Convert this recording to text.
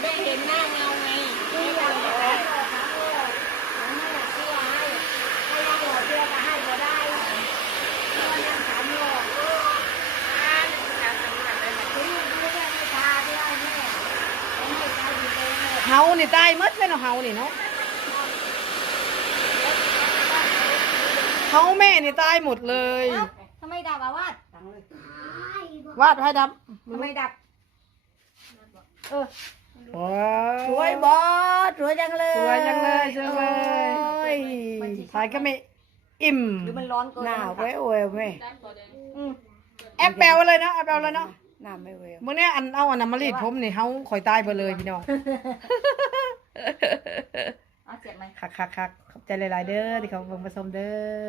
แม่เห็นหน้าเงาไงไม่อยากจะให้แม่เชื่อให้ยังหล่อเชื่อก็ให้ก็ได้ตัวยังถามหล่อเฮานี่ตายหมดเลยเนาะเฮานี่เนาะเฮาแม่นี่ตายหมดเลย ทำไมดับอ่ะวาด วาดให้ดับ ทำไมดับว้า สวยบอสสวยจังเลย สวยจังเลยสวยเลยถ่ายก็ไม่อิ่ม หรือมันร้อนเกิน หนาวไว้โอ้ยแม่ แอปแปลวเลยเนาะแอปแปลวเลยเนาะ หนาวไม่เวล มื้อนี้อันเอาอันนั้นมารีดผมนี่เฮาข่อยตายไปเลยพี่น้อง เอาเจ็บไหม คักขอบใจหลายๆเด้อที่เขาเบิ่งมาชมเด้อ